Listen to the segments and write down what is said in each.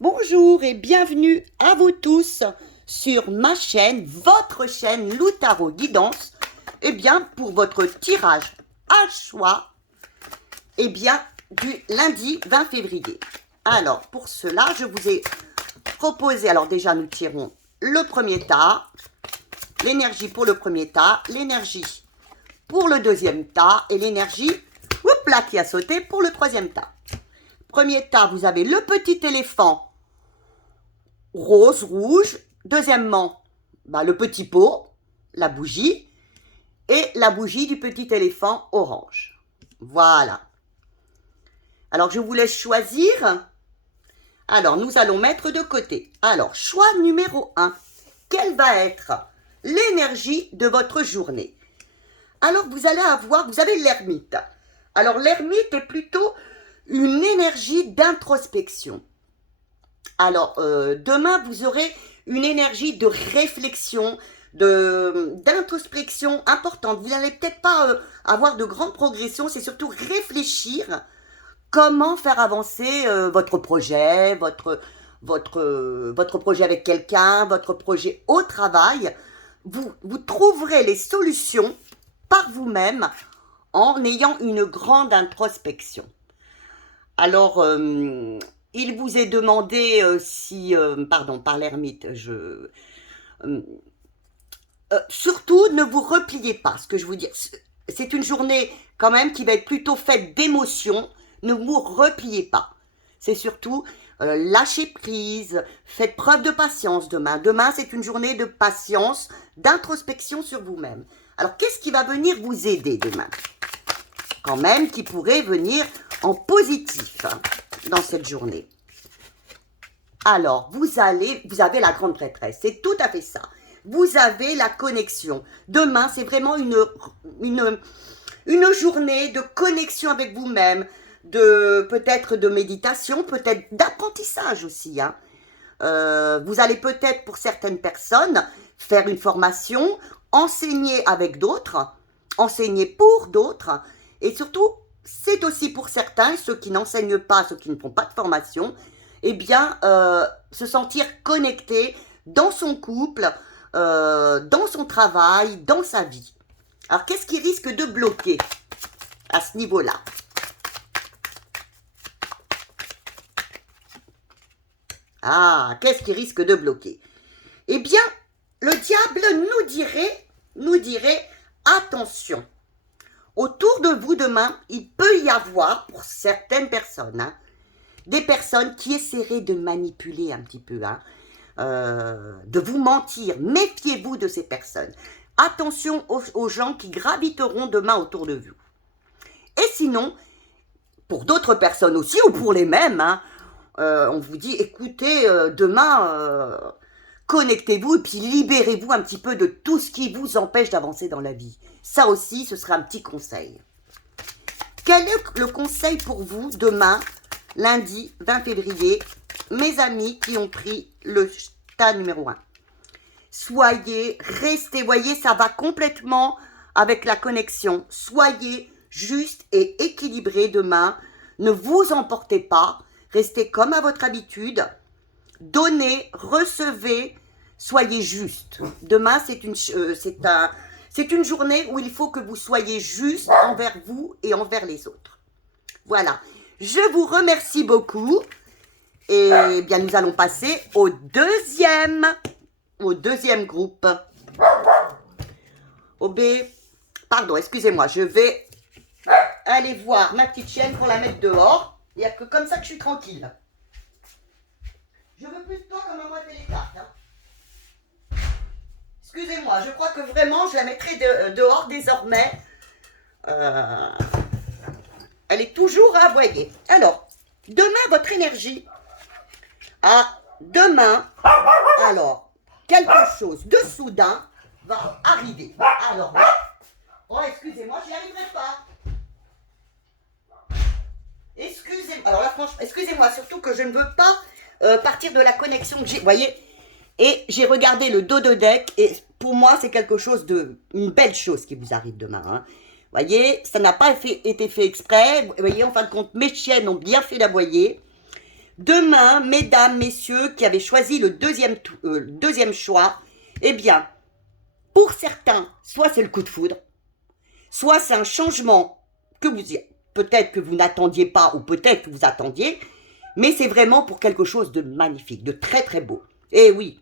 Bonjour et bienvenue à vous tous sur ma chaîne, votre chaîne Loup Tarot Guidance. Eh bien, pour votre tirage à choix, eh bien, du lundi 20 février. Alors, pour cela, je vous ai proposé, alors déjà, nous tirons le premier tas, l'énergie pour le premier tas, l'énergie pour le deuxième tas et l'énergie, hop là, qui a sauté pour le troisième tas. Premier tas, vous avez le petit éléphant rose, rouge. Deuxièmement, le petit pot, la bougie. Et la bougie du petit éléphant orange. Voilà. Alors, je vous laisse choisir. Alors, nous allons mettre de côté. Alors, choix numéro 1. Quelle va être l'énergie de votre journée? Alors, vous avez l'ermite. Alors, l'ermite est plutôt une énergie d'introspection. Alors, demain, vous aurez une énergie de réflexion, d'introspection importante. Vous n'allez peut-être pas avoir de grandes progressions, c'est surtout réfléchir comment faire avancer votre projet, votre projet avec quelqu'un, votre projet au travail. Vous trouverez les solutions par vous-même en ayant une grande introspection. Alors, il vous est demandé par l'ermite, surtout ne vous repliez pas. Ce que je vous dis, c'est une journée quand même qui va être plutôt faite d'émotions. Ne vous repliez pas. C'est surtout lâcher prise, faites preuve de patience demain. Demain, c'est une journée de patience, d'introspection sur vous-même. Alors, qu'est-ce qui va venir vous aider demain? Quand même, qui pourrait venir en positif dans cette journée. Alors, vous avez la grande prêtresse, c'est tout à fait ça. Vous avez la connexion. Demain, c'est vraiment une journée de connexion avec vous-même, peut-être de méditation, peut-être d'apprentissage aussi. Vous allez peut-être, pour certaines personnes, faire une formation, enseigner avec d'autres, enseigner pour d'autres, et surtout, c'est aussi pour certains, ceux qui n'enseignent pas, ceux qui ne font pas de formation, eh bien, se sentir connecté dans son couple, dans son travail, dans sa vie. Alors, qu'est-ce qui risque de bloquer à ce niveau-là? Ah, qu'est-ce qui risque de bloquer? Eh bien, le diable nous dirait, attention. Autour de vous demain, il peut y avoir, pour certaines personnes, des personnes qui essaieraient de manipuler un petit peu, de vous mentir. Méfiez-vous de ces personnes. Attention aux gens qui graviteront demain autour de vous. Et sinon, pour d'autres personnes aussi, ou pour les mêmes, on vous dit, écoutez, demain, connectez-vous et puis libérez-vous un petit peu de tout ce qui vous empêche d'avancer dans la vie. Ça aussi, ce sera un petit conseil. Quel est le conseil pour vous demain, lundi 20 février, mes amis qui ont pris le tas numéro 1? Restez, voyez, ça va complètement avec la connexion. Soyez juste et équilibré demain. Ne vous emportez pas. Restez comme à votre habitude. Donnez, recevez, soyez juste. Demain, c'est une journée où il faut que vous soyez juste envers vous et envers les autres. Voilà. Je vous remercie beaucoup. Et bien, nous allons passer au deuxième groupe. Pardon, excusez-moi, je vais aller voir ma petite chienne pour la mettre dehors. Il n'y a que comme ça que je suis tranquille. Je veux plus de toi comme à moi les cartes. Excusez-moi, je crois que vraiment je la mettrai dehors désormais. Elle est toujours à aboyer. Alors, demain, votre énergie. Demain, alors, quelque chose de soudain va arriver. Alors là, oh, excusez-moi, je n'y arriverai pas. Excusez-moi, alors là, franchement, excusez-moi, surtout que je ne veux pas partir de la connexion que j'ai, vous voyez. Et j'ai regardé le dos de deck et pour moi, c'est une belle chose qui vous arrive demain. Vous voyez, ça n'a pas été fait exprès. Vous voyez, en fin de compte, mes chiennes ont bien fait d'aboyer. Demain, mesdames, messieurs, qui avez choisi le deuxième choix, eh bien, pour certains, soit c'est le coup de foudre, soit c'est un changement que peut-être que vous n'attendiez pas ou peut-être que vous attendiez, mais c'est vraiment pour quelque chose de magnifique, de très très beau. Et oui,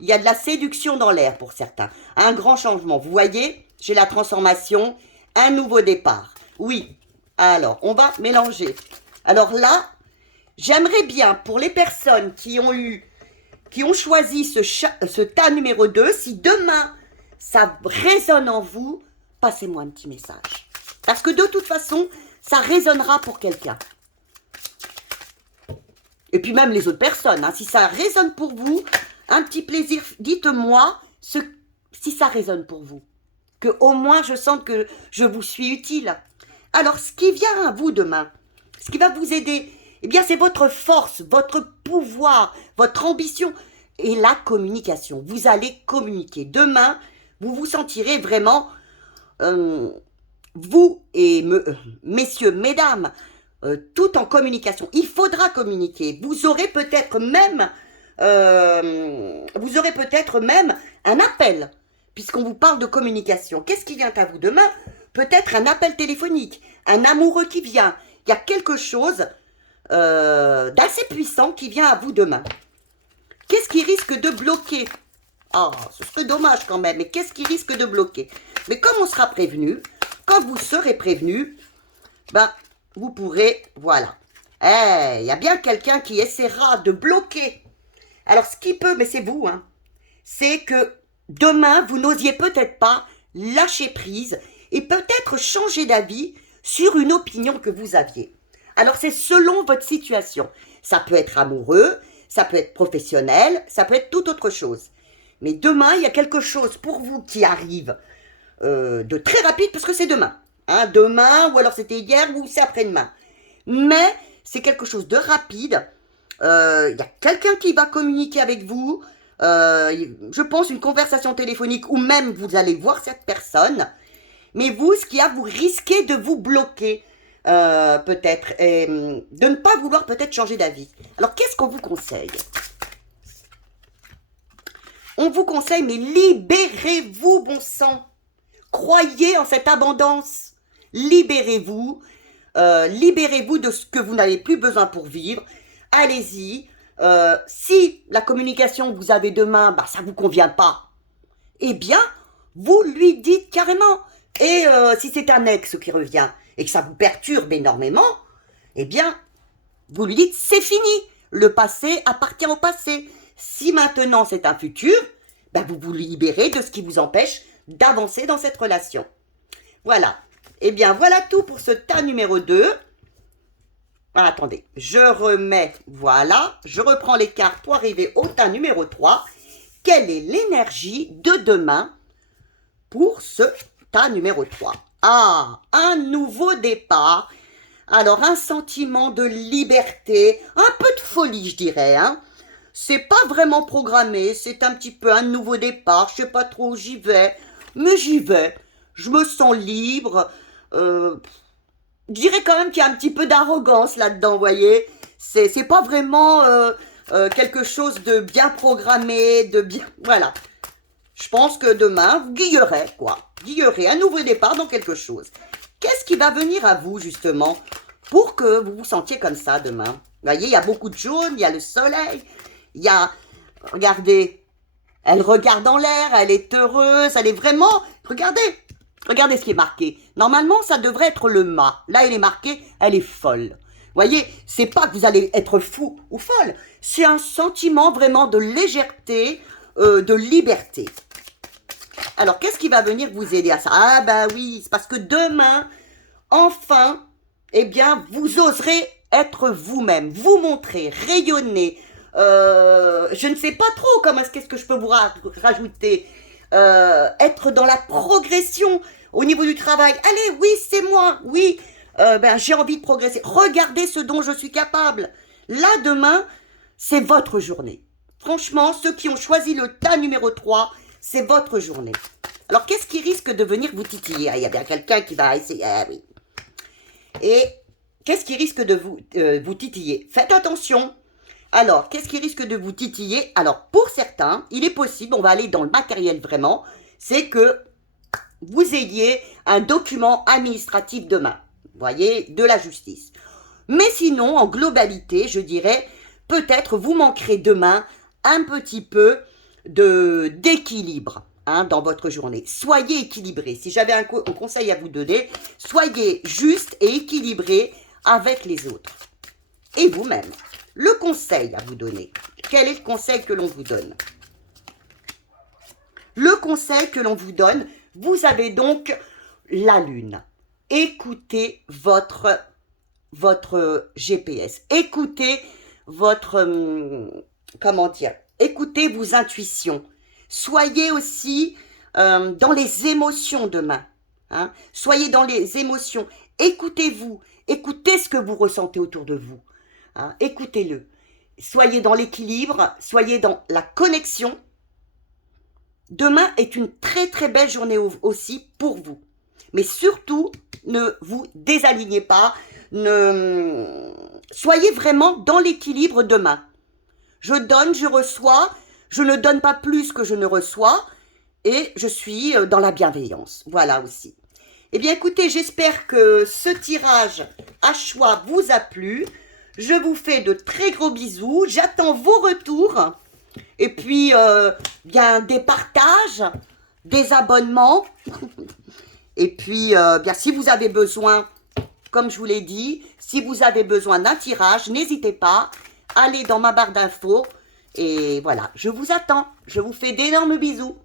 il y a de la séduction dans l'air pour certains. Un grand changement. Vous voyez, j'ai la transformation, un nouveau départ. Oui, alors on va mélanger. Alors là, j'aimerais bien pour les personnes qui ont choisi ce tas numéro 2, si demain ça résonne en vous, passez-moi un petit message. Parce que de toute façon, ça résonnera pour quelqu'un. Et puis même les autres personnes, hein, si ça résonne pour vous, un petit plaisir, dites-moi si ça résonne pour vous. Que au moins je sente que je vous suis utile. Alors ce qui vient à vous demain, ce qui va vous aider, eh bien c'est votre force, votre pouvoir, votre ambition et la communication. Vous allez communiquer. Demain, vous vous sentirez vraiment, vous et messieurs, mesdames, tout en communication. Il faudra communiquer. Vous aurez peut-être même un appel, puisqu'on vous parle de communication. Qu'est-ce qui vient à vous demain? Peut-être un appel téléphonique, un amoureux qui vient. Il y a quelque chose d'assez puissant qui vient à vous demain. Qu'est-ce qui risque de bloquer? Ah, ce serait dommage quand même, mais qu'est-ce qui risque de bloquer? Mais comme on sera prévenu, quand vous serez prévenu, ben, vous pourrez, voilà. Il y a bien quelqu'un qui essaiera de bloquer. Alors, ce qui peut, mais c'est vous, hein, c'est que demain, vous n'osiez peut-être pas lâcher prise et peut-être changer d'avis sur une opinion que vous aviez. Alors, c'est selon votre situation. Ça peut être amoureux, ça peut être professionnel, ça peut être toute autre chose. Mais demain, il y a quelque chose pour vous qui arrive de très rapide, parce que c'est demain. Hein, demain, ou alors c'était hier, ou c'est après-demain. Mais c'est quelque chose de rapide. Il y a quelqu'un qui va communiquer avec vous. Je pense une conversation téléphonique, ou même vous allez voir cette personne. Mais vous, vous risquez de vous bloquer, peut-être, et de ne pas vouloir peut-être changer d'avis. Alors, qu'est-ce qu'on vous conseille? On vous conseille, mais libérez-vous, bon sang. Croyez en cette abondance. Libérez-vous. Libérez-vous de ce que vous n'avez plus besoin pour vivre. Allez-y. Si la communication que vous avez demain, ça ne vous convient pas, eh bien, vous lui dites carrément. Et si c'est un ex qui revient et que ça vous perturbe énormément, eh bien, vous lui dites c'est fini. Le passé appartient au passé. Si maintenant c'est un futur, vous vous libérez de ce qui vous empêche d'avancer dans cette relation. Voilà. Eh bien, voilà tout pour ce tas numéro 2. Attendez, je remets, voilà, je reprends les cartes pour arriver au tas numéro 3. Quelle est l'énergie de demain pour ce tas numéro 3? Ah, un nouveau départ. Alors, un sentiment de liberté, un peu de folie, je dirais, hein. C'est pas vraiment programmé, c'est un petit peu un nouveau départ, je sais pas trop où j'y vais, mais j'y vais. Je me sens libre. Je dirais quand même qu'il y a un petit peu d'arrogance là-dedans, vous voyez. C'est pas vraiment quelque chose de bien programmé, de bien... Voilà. Je pense que demain, vous guillerez, quoi. Guillerez un nouveau départ dans quelque chose. Qu'est-ce qui va venir à vous, justement, pour que vous vous sentiez comme ça demain? Vous voyez, il y a beaucoup de jaune, il y a le soleil, il y a... Regardez, elle regarde en l'air, elle est heureuse, elle est vraiment... Regardez ce qui est marqué. Normalement, ça devrait être le mât. Là, elle est marquée, elle est folle. Vous voyez, c'est pas que vous allez être fou ou folle. C'est un sentiment vraiment de légèreté, de liberté. Alors, qu'est-ce qui va venir vous aider à ça? Ah oui, c'est parce que demain, enfin, eh bien, vous oserez être vous-même, vous montrer, rayonner. Je ne sais pas trop qu'est-ce que je peux vous rajouter. Être dans la progression au niveau du travail. Allez, oui, c'est moi, oui, j'ai envie de progresser. Regardez ce dont je suis capable. Là, demain, c'est votre journée. Franchement, ceux qui ont choisi le tas numéro 3, c'est votre journée. Alors, qu'est-ce qui risque de venir vous titiller? Il y a bien quelqu'un qui va essayer. Ah oui. Et qu'est-ce qui risque de vous titiller? Faites attention. Alors, qu'est-ce qui risque de vous titiller? Alors, pour certains, il est possible, on va aller dans le matériel vraiment, c'est que vous ayez un document administratif demain, vous voyez, de la justice. Mais sinon, en globalité, je dirais, peut-être vous manquerez demain un petit peu d'équilibre dans votre journée. Soyez équilibré. Si j'avais un conseil à vous donner, soyez juste et équilibré avec les autres. Et vous-même. Le conseil à vous donner. Quel est le conseil que l'on vous donne? Le conseil que l'on vous donne, vous avez donc la lune. Écoutez votre GPS. Écoutez comment dire, écoutez vos intuitions. Soyez aussi dans les émotions demain. Soyez dans les émotions. Écoutez-vous. Écoutez ce que vous ressentez autour de vous. Écoutez-le. Soyez dans l'équilibre. Soyez dans la connexion. Demain est une très très belle journée aussi pour vous. Mais surtout, ne vous désalignez pas. Soyez vraiment dans l'équilibre demain. Je donne, je reçois. Je ne donne pas plus que je ne reçois. Et je suis dans la bienveillance. Voilà aussi. Eh bien, écoutez, j'espère que ce tirage à choix vous a plu. Je vous fais de très gros bisous. J'attends vos retours. Et puis, bien, des partages, des abonnements. Et puis, bien, si vous avez besoin, comme je vous l'ai dit, si vous avez besoin d'un tirage, n'hésitez pas. Allez dans ma barre d'infos. Et voilà, je vous attends. Je vous fais d'énormes bisous.